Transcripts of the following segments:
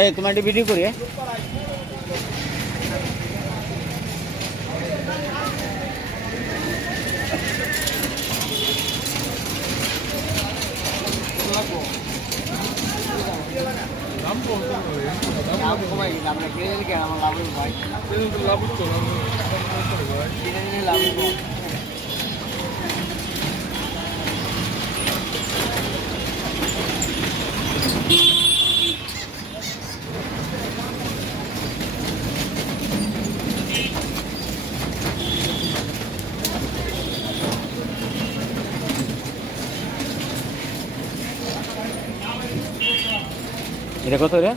এই তোমার একটা ভিডিও করি এটা কত রে?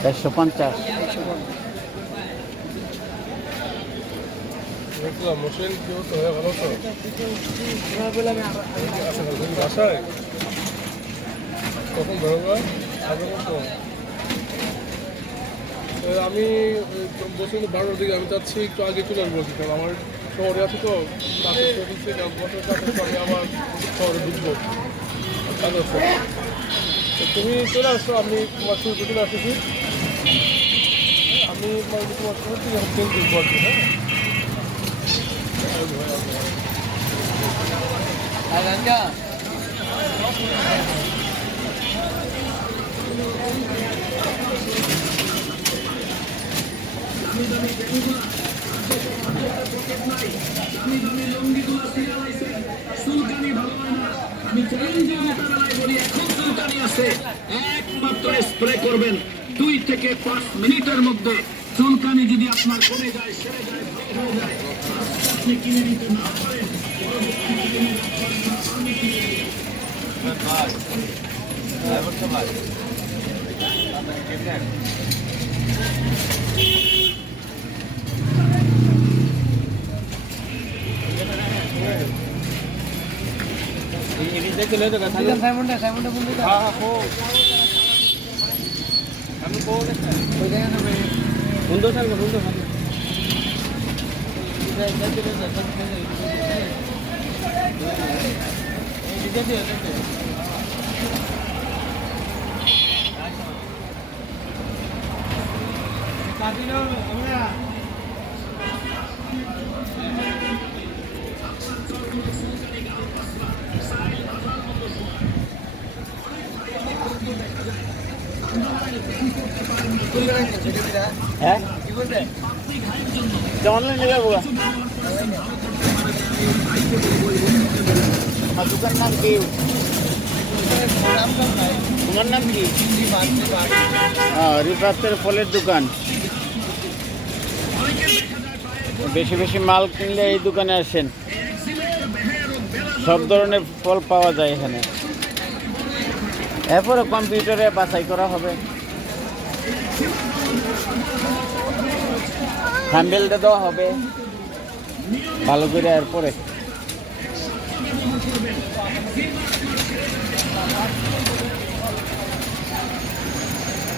150 150 মোশন কি হতো ভালো তো বাসায় কখন বেরোবা আগে মতো আমি বসে 12টার দিকে আমি চাচ্ছি একটু আগে চলে আসবো কারণ আমার শহরে আছি তো আমি আমার শহরে ঢুকবো কাজ আছে তুমি চলে আসো আমি তোমার শুরুতে চলে আসতেছি আমি তোমার শুরু থেকে ঢুকবো আর কি হ্যাঁ একমাত্র স্প্রে করবেন 2 থেকে 5 মিনিটের মধ্যে চুলকানি যদি আপনার কমে যায় সেরে যায় ভালো হয়ে যায় আপনি কিনে নিতে না পারেন হ্যাঁ অনলাইনে যাবো আমার দোকান নাম কি তোমার নাম কি রিফাতের ফলের দোকান বেশি বেশি মাল কিনলে এই দোকানে আসেন সব ধরনের ফল পাওয়া যায় এখানে এরপরে কম্পিউটারে বাছাই করা হবে থাম্বনেলটা দেওয়া হবে ভালো করে এরপরে